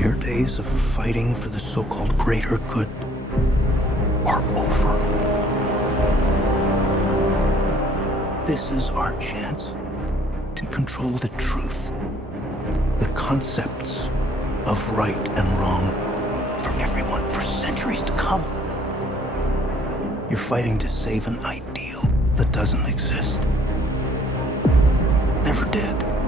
Your days of fighting for the so called greater good are over. This is our chance to control the truth, the concepts of right and wrong for everyone for centuries to come. You're fighting to save an ideal that doesn't exist. Never did.